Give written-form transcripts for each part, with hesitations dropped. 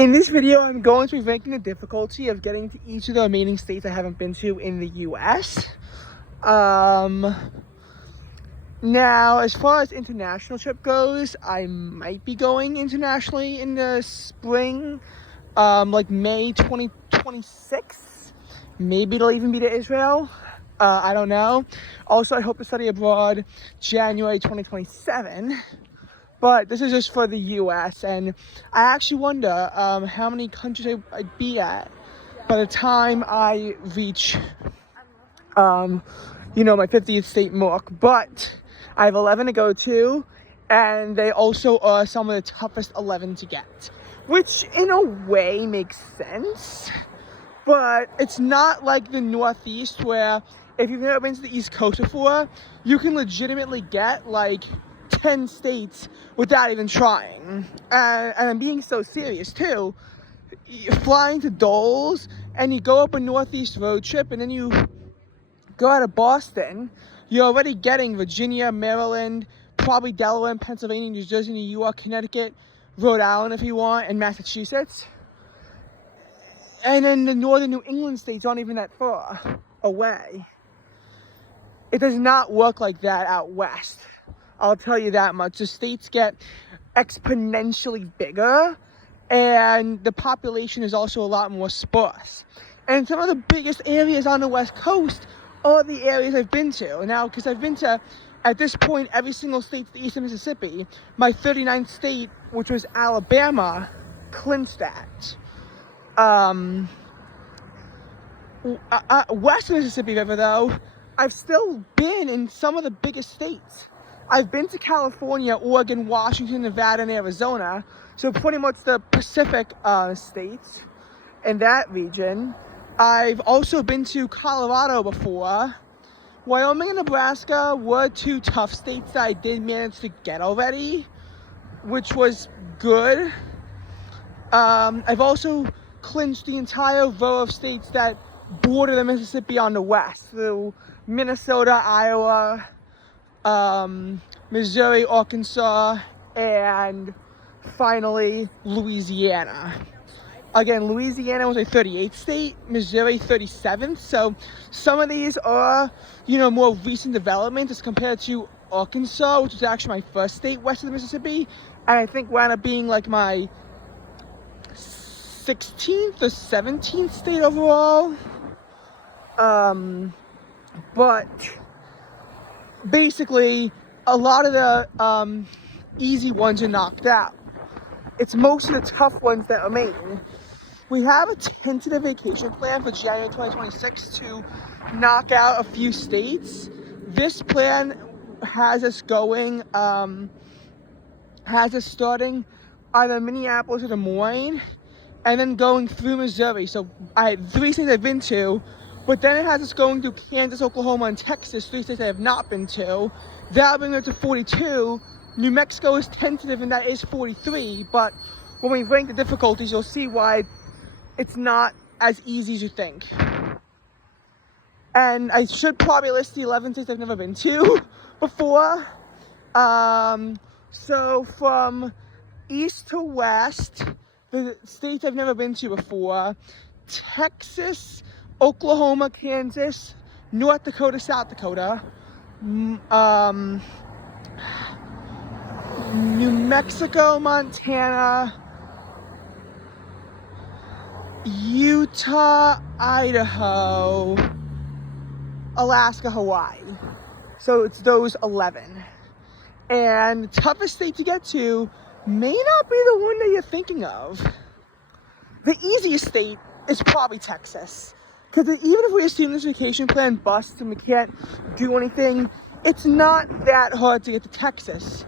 In this video, I'm going to be ranking the difficulty of getting to each of the remaining states I haven't been to in the US. Now, as far as international trip goes, I might be going internationally in the spring, like May 2026. Maybe it'll even be to Israel. I don't know. Also, I hope to study abroad January 2027. But this is just for the US, and I actually wonder how many countries I'd be at by the time I reach, my 50th state mark. But I have 11 to go to, and they also are some of the toughest 11 to get, which in a way makes sense. But it's not like the Northeast, where if you've never been to the East Coast before, you can legitimately get like 10 states without even trying. And I'm being so serious too. You're flying to Doles and you go up a Northeast road trip, and then you go out of Boston, you're already getting Virginia, Maryland, probably Delaware, and Pennsylvania, New Jersey, New York, Connecticut, Rhode Island if you want, and Massachusetts. And then the northern New England states aren't even that far away. It does not work like that out west. I'll tell you that much. The states get exponentially bigger, and the population is also a lot more sparse. And some of the biggest areas on the West Coast are the areas I've been to. Now, because I've been to, at this point, every single state to the east of Mississippi, my 39th state, which was Alabama, clinched that. West Mississippi River, though, I've still been in some of the biggest states. I've been to California, Oregon, Washington, Nevada, and Arizona. So pretty much the Pacific states in that region. I've also been to Colorado before. Wyoming and Nebraska were two tough states that I did manage to get already, which was good. I've also clinched the entire row of states that border the Mississippi on the west, through Minnesota, Iowa, Missouri, Arkansas, and finally Louisiana. Again, Louisiana was a 38th state, Missouri 37th, so some of these are, more recent developments as compared to Arkansas, which was actually my first state west of the Mississippi, and I think wound up being like my 16th or 17th state overall. But basically, a lot of the easy ones are knocked out. It's most of the tough ones that remain. We have a tentative vacation plan for January 2026 to knock out a few states. This plan has us going, starting either Minneapolis or Des Moines, and then going through Missouri. So I had 3 states I've been to, but then it has us going through Kansas, Oklahoma, and Texas, 3 states I have not been to. That'll bring it to 42. New Mexico is tentative, and that is 43, but when we rank the difficulties, you'll see why it's not as easy as you think. And I should probably list the 11 states I've never been to before. So from east to west, the states I've never been to before: Texas, Oklahoma, Kansas, North Dakota, South Dakota, New Mexico, Montana, Utah, Idaho, Alaska, Hawaii. So it's those 11. And the toughest state to get to may not be the one that you're thinking of. The easiest state is probably Texas. Because even if we assume this vacation plan busts and we can't do anything, it's not that hard to get to Texas.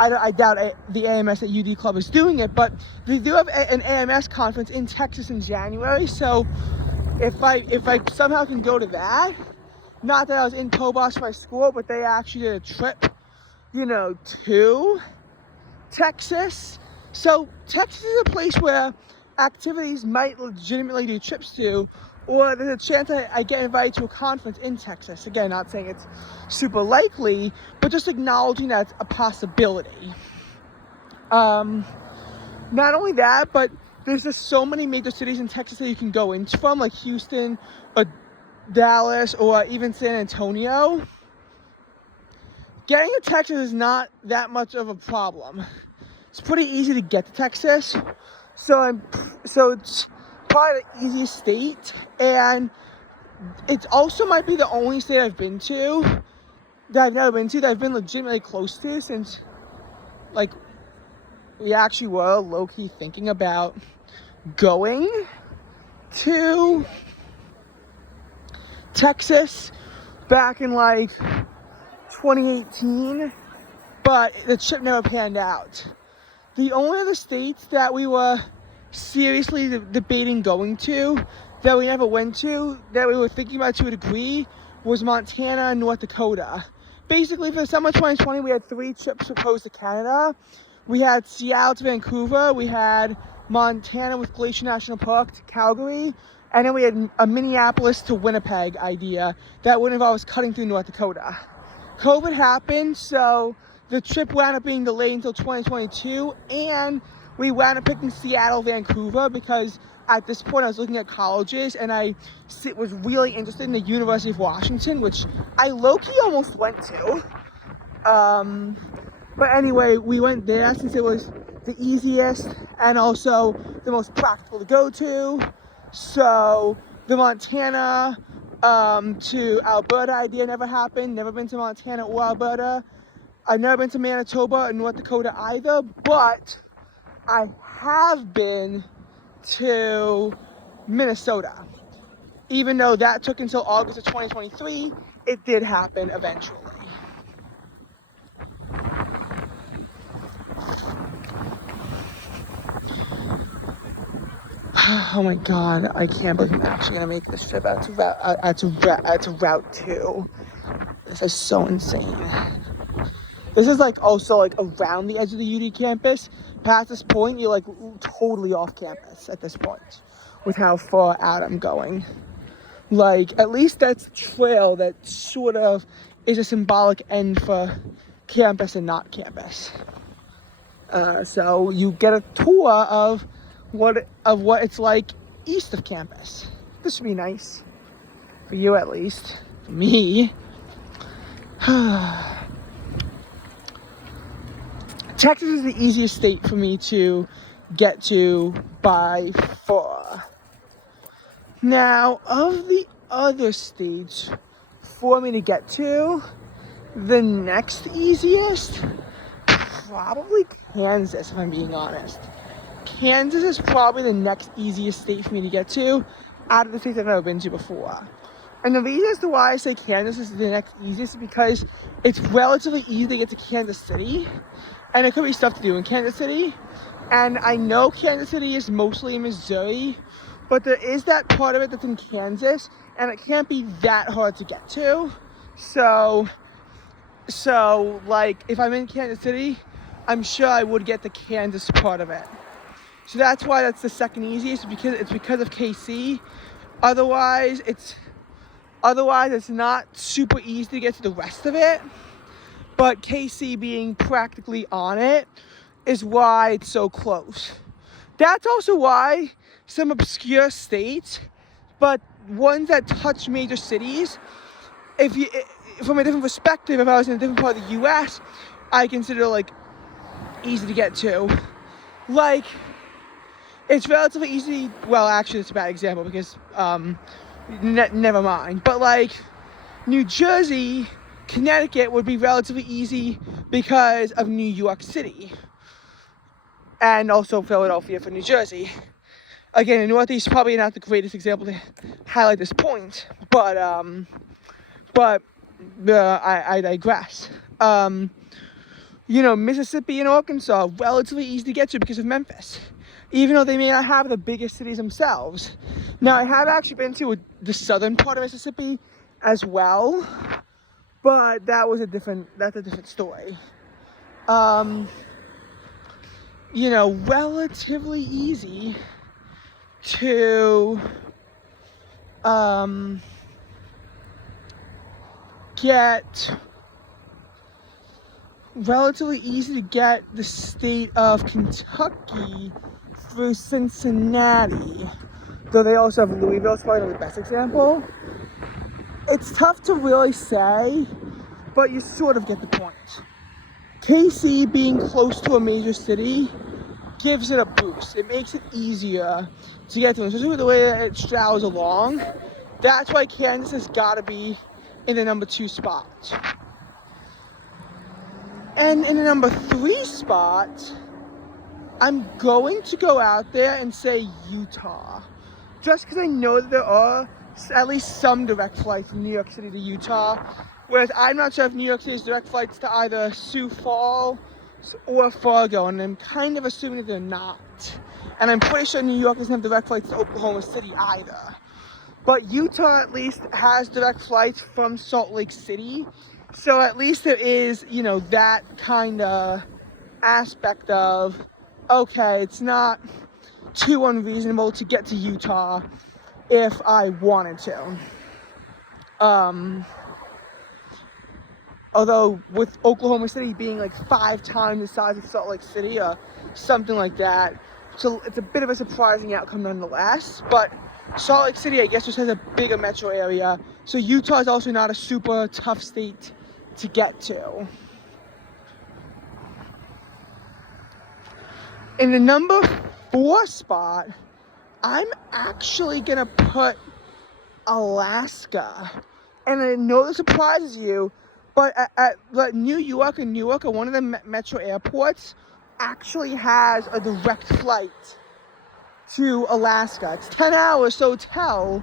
I doubt the AMS at UD Club is doing it, but they do have an AMS conference in Texas in January, so if I somehow can go to that, not that I was in Tobos for my school, but they actually did a trip, to Texas. So Texas is a place where activities might legitimately do trips to, or there's a chance I get invited to a conference in Texas. Again, not saying it's super likely, but just acknowledging that it's a possibility. Not only that, but there's just so many major cities in Texas that you can go into from, like Houston or Dallas or even San Antonio. Getting to Texas is not that much of a problem. It's pretty easy to get to Texas, so it's probably the easiest state, and it also might be the only state I've been to that I've never been to that I've been legitimately close to since, like, we actually were low-key thinking about going to Texas back in like 2018, but the trip never panned out. The only other states that we were seriously debating going to that we never went to, that we were thinking about to a degree, was Montana and North Dakota. Basically, for the summer 2020, we had 3 trips proposed to Canada. We had Seattle to Vancouver, we had Montana with Glacier National Park to Calgary, and then we had a Minneapolis to Winnipeg idea that would involve us cutting through North Dakota. COVID happened, so the trip wound up being delayed until 2022, and we wound up picking Seattle, Vancouver, because at this point I was looking at colleges, and I was really interested in the University of Washington, which I low-key almost went to. But anyway, we went there since it was the easiest and also the most practical to go to. So the Montana to Alberta idea never happened. Never been to Montana or Alberta. I've never been to Manitoba or North Dakota either, but I have been to Minnesota. Even though that took until August of 2023, it did happen eventually. Oh my god, I can't believe I'm actually gonna make this trip out to Route 2. This is so insane. This is like also like around the edge of the UD campus. Past this point, you're like totally off campus at this point with how far out I'm going. Like, at least that's a trail that sort of is a symbolic end for campus and not campus. So you get a tour of what it's like east of campus. This would be nice for you, at least. For me, Texas is the easiest state for me to get to by far. Now, of the other states for me to get to, the next easiest, probably Kansas, if I'm being honest. Kansas is probably the next easiest state for me to get to out of the states I've never been to before. And the reason as to why I say Kansas is the next easiest is because it's relatively easy to get to Kansas City, and there could be stuff to do in Kansas City. And I know Kansas City is mostly in Missouri, but there is that part of it that's in Kansas, and it can't be that hard to get to. So like, if I'm in Kansas City, I'm sure I would get the Kansas part of it. So that's why that's the second easiest, because of KC. Otherwise, it's not super easy to get to the rest of it. But KC being practically on it is why it's so close. That's also why some obscure states, but ones that touch major cities, from a different perspective, if I was in a different part of the U.S., I consider like easy to get to. Like, it's relatively easy. Well, actually, it's a bad example because never mind. But like, New Jersey, Connecticut would be relatively easy because of New York City, and also Philadelphia for New Jersey. Again, the Northeast probably not the greatest example to highlight this point, but I digress. Mississippi and Arkansas are relatively easy to get to because of Memphis, even though they may not have the biggest cities themselves. Now, I have actually been to the southern part of Mississippi as well, but that's a different story. Relatively easy to get relatively easy to get the state of Kentucky through Cincinnati. Though they also have Louisville, it's probably the best example. It's tough to really say, but you sort of get the point. KC being close to a major city gives it a boost. It makes it easier to get to, especially with the way that it straddles along. That's why Kansas has got to be in the number 2 spot. And in the number 3 spot, I'm going to go out there and say Utah. Just because I know that there are at least some direct flights from New York City to Utah. Whereas I'm not sure if New York City has direct flights to either Sioux Falls or Fargo, and I'm kind of assuming that they're not. And I'm pretty sure New York doesn't have direct flights to Oklahoma City either. But Utah at least has direct flights from Salt Lake City. So at least there is, you know, that kind of aspect of, okay, it's not too unreasonable to get to Utah if I wanted to. Although with Oklahoma City being like 5 times the size of Salt Lake City or something like that, so it's a bit of a surprising outcome nonetheless. But Salt Lake City, I guess, just has a bigger metro area, so Utah is also not a super tough state to get to. In the number 4 spot, I'm actually gonna put Alaska. And I know this surprises you, but at New York and Newark, or one of the metro airports, actually has a direct flight to Alaska. It's 10 hours, so it's hell.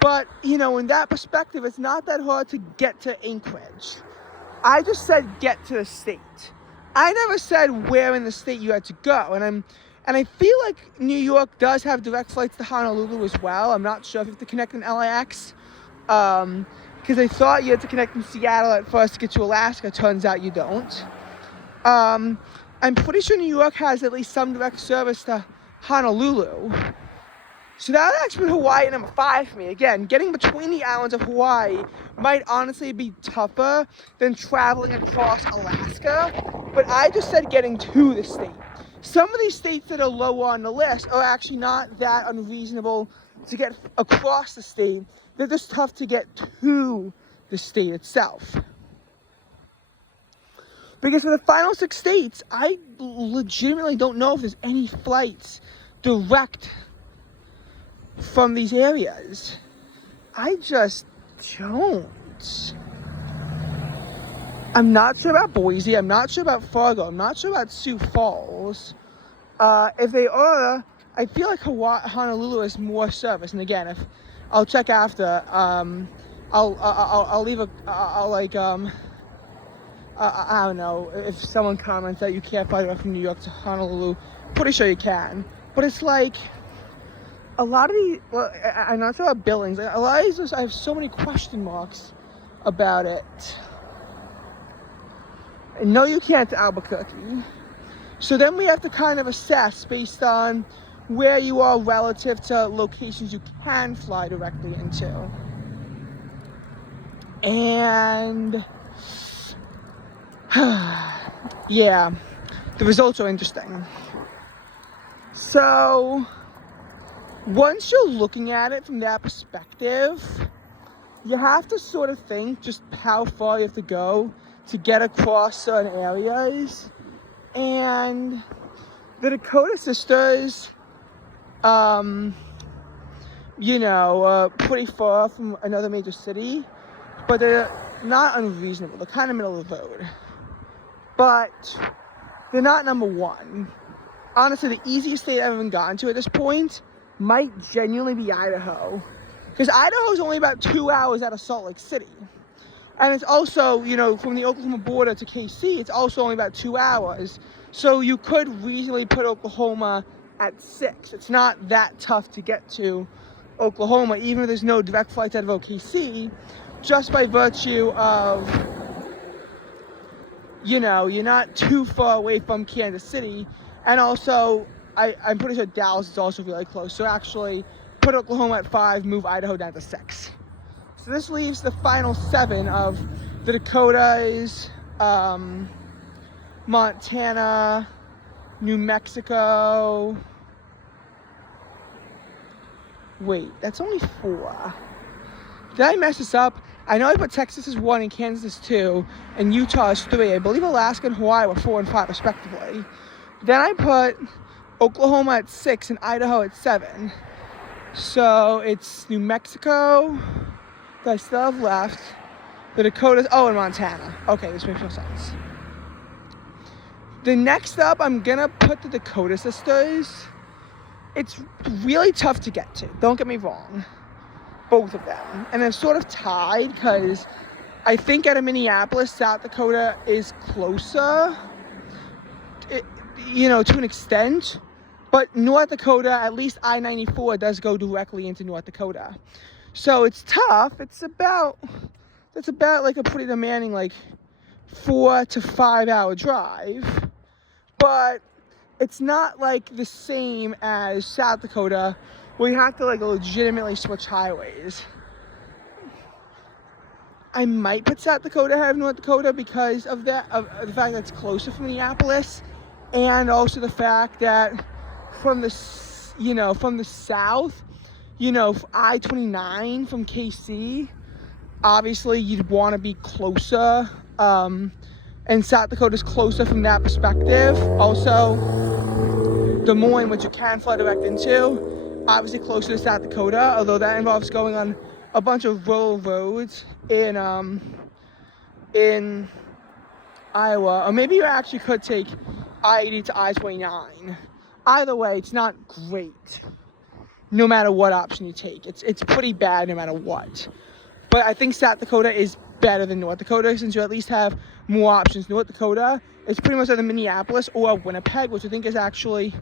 But, you know, in that perspective, it's not that hard to get to Anchorage. I just said get to the state. I never said where in the state you had to go. And I feel like New York does have direct flights to Honolulu as well. I'm not sure if you have to connect in LAX. Because I thought you had to connect in Seattle at first to get to Alaska. Turns out you don't. I'm pretty sure New York has at least some direct service to Honolulu. So that would actually be Hawaii at number 5 for me. Again, getting between the islands of Hawaii might honestly be tougher than traveling across Alaska. But I just said getting to the state. Some of these states that are lower on the list are actually not that unreasonable to get across the state. They're just tough to get to the state itself. Because for the final 6 states, I legitimately don't know if there's any flights direct from these areas. I just don't. I'm not sure about Boise. I'm not sure about Fargo. I'm not sure about Sioux Falls. If they are, I feel like Honolulu has more service. And again, if I'll check after. I'll leave a. I don't know if someone comments that you can't fly direct from New York to Honolulu. Pretty sure you can, but it's like a lot of these. Well, I'm not sure about Billings. A lot of these, I have so many question marks about it. No, you can't to Albuquerque. So then we have to kind of assess based on where you are relative to locations you can fly directly into. And yeah, the results are interesting. So once you're looking at it from that perspective, you have to sort of think just how far you have to go to get across certain areas. And the Dakota Sisters, pretty far from another major city, but they're not unreasonable. They're kind of middle of the road. But they're not number 1. Honestly, the easiest state I've even gotten to at this point might genuinely be Idaho. Because Idaho is only about 2 hours out of Salt Lake City. And it's also, from the Oklahoma border to KC, it's also only about 2 hours. So you could reasonably put Oklahoma at 6. It's not that tough to get to Oklahoma, even if there's no direct flights out of OKC, just by virtue of, you're not too far away from Kansas City. And also, I'm pretty sure Dallas is also really close. So actually, put Oklahoma at 5, move Idaho down to 6. So this leaves the final 7 of the Dakotas, Montana, New Mexico. Wait, that's only 4. Did I mess this up? I know I put Texas as 1 and Kansas as 2, and Utah as 3. I believe Alaska and Hawaii were 4 and 5 respectively. Then I put Oklahoma at 6 and Idaho at 7. So it's New Mexico that I still have left. The Dakotas, and Montana. Okay, this makes no sense. The next up, I'm gonna put the Dakota Sisters. It's really tough to get to, don't get me wrong. Both of them. And they're sort of tied because I think out of Minneapolis, South Dakota is closer, to an extent. But North Dakota, at least I-94 does go directly into North Dakota. So it's tough. That's about like a pretty demanding 4 to 5 hour drive. But it's not like the same as South Dakota, where you have to legitimately switch highways. I might put South Dakota ahead of North Dakota because of that, of the fact that it's closer from Minneapolis, and also the fact that from the south, I-29 from KC, obviously you'd want to be closer, and South Dakota's closer from that perspective. Also, Des Moines, which you can fly direct into, obviously closer to South Dakota, although that involves going on a bunch of rural roads in Iowa. Or maybe you actually could take I-80 to I-29. Either way, it's not great, no matter what option you take. It's pretty bad no matter what. But I think South Dakota is better than North Dakota, since you at least have more options. North Dakota is pretty much either Minneapolis or Winnipeg, which I think is actually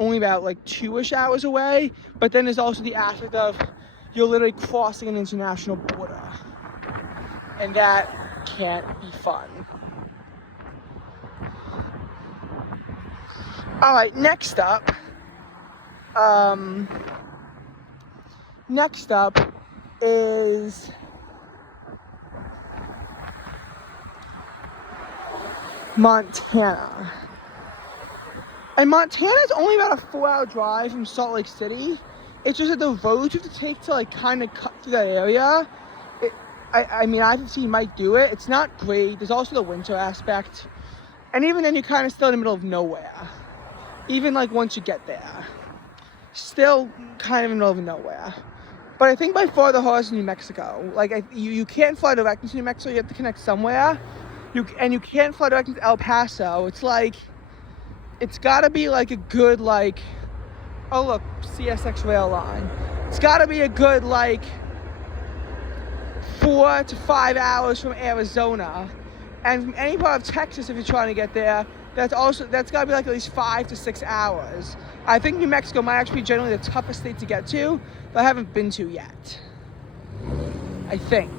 only about 2-ish hours away. But then there's also the aspect of you're literally crossing an international border, and that can't be fun. All right, next up is Montana. And Montana is only about a 4-hour drive from Salt Lake City. It's just that the roads you have to take to kind of cut through that area. I mean, I-15 might do it. It's not great. There's also the winter aspect. And even then, you're kind of still in the middle of nowhere. Even once you get there. Still kind of in the middle of nowhere. But I think by far the hardest is New Mexico. You can't fly direct into New Mexico. You have to connect somewhere. You can't fly direct into El Paso. It's gotta be a good oh look, CSX rail line. It's gotta be a good 4 to 5 hours from Arizona. And from any part of Texas, if you're trying to get there, that's gotta be at least 5 to 6 hours. I think New Mexico might actually be generally the toughest state to get to, but I haven't been to yet. I think.